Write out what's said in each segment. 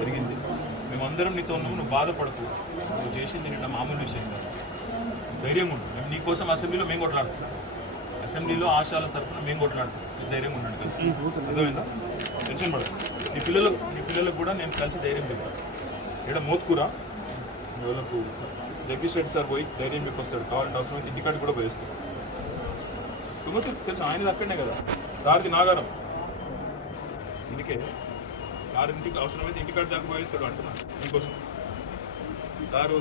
జరిగింది. మేమందరం నీతో ఉన్నాము, నువ్వు బాధపడకు. నువ్వు చేసింది నిన్న మామూలు విషయం కాదు. ధైర్యంగా ఉండు. మేము నీకోసం అసెంబ్లీలో మేము కొట్లాడుతాం, అసెంబ్లీలో ఆశాల తరఫున మేము కొట్లాడుతాం. ధైర్యంగా ఉండండి కలిసి. అర్థమైందా? టెన్షన్ పడదు. నీ పిల్లలకు కూడా నేను కలిసి ధైర్యం చెప్తాను. ఇక్కడ మోత్కూర వాళ్ళకు జగదీష్ రెడ్డి సార్ పోయి ధైర్యం చెప్పొస్తాడు. కావాలంటే అవసరమైతే ఇంటికాడికి కూడా పోయిస్తాడు. తుమ్మతు తెలుసు, ఆయనది అక్కడనే కదా. సార్ది నాగారం. అందుకే సార్ ఇంటికి అవసరమైతే ఇంటికాడ దాకా పోయిస్తాడు అంటున్నా నీకోసం. సార్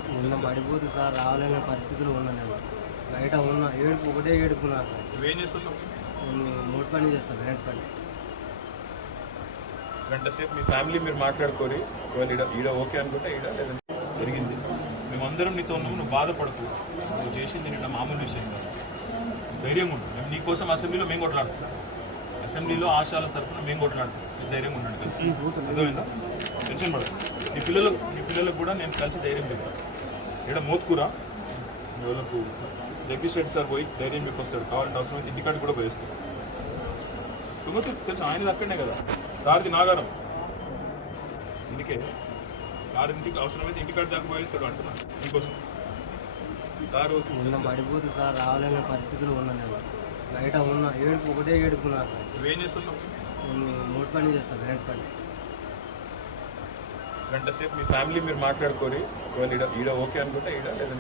పడిపోతుంది సార్, రావాలనే పరిస్థితులు ఉన్నాను. బయట ఉన్నా ఏడుపు, ఒకటే ఏడుపున్నా. నువ్వేం చేస్తున్నావు? మూడు పని చేస్తాను, రెండు పని. గంట సేపు మీ ఫ్యామిలీ మీరు మాట్లాడుకోరి. ఒకవేళ ఈడ ఓకే అనుకుంటే ఈడ, లేదంటే జరిగింది. మేమందరం నీతో ఉన్నాము, నువ్వు బాధపడకు. నువ్వు చేసింది నిన్న మామూలు విషయం కాదు. ధైర్యంగా ఉండు. మేము నీకోసం అసెంబ్లీలో మేము కొట్లాడుతాం, అసెంబ్లీలో ఆశాల తరఫున మేము కొట్లాడుతాం. ధైర్యంగా ఉండండి కలిసి. అర్థమైందా? టెన్షన్ పడదు. నీ పిల్లలకు కూడా నేను కలిసి ధైర్యం చెప్తాను. ఇక్కడ మోత్కూర వాళ్ళకు జగదీష్ రెడ్డి సార్ పోయి ధైర్యం చెప్పొస్తాడు. కావాలంటే అవసరమైతే ఇంటికాడికి కూడా పోయిస్తాడు. తుమ్మతు తెలుసు, ఆయనది అక్కడనే కదా. సార్ది నాగారం. అందుకే సార్ ఇంటికి అవసరమైతే ఇంటికాడ దాకా పోయిస్తాడు అంటున్నా నీకోసం. సార్ పడిపోతుంది సార్, రావాలనే పరిస్థితులు ఉన్నాను. బయట ఉన్నా ఏడుపు, ఒకటే ఏడుపున్నా. నువ్వేం చేస్తున్నావు? మూడు పని చేస్తాను, రెండు పని. గంట సేపు మీ ఫ్యామిలీ మీరు మాట్లాడుకోరి. ఒకవేళ ఈడ ఓకే అనుకుంటే ఈడ, లేదంటే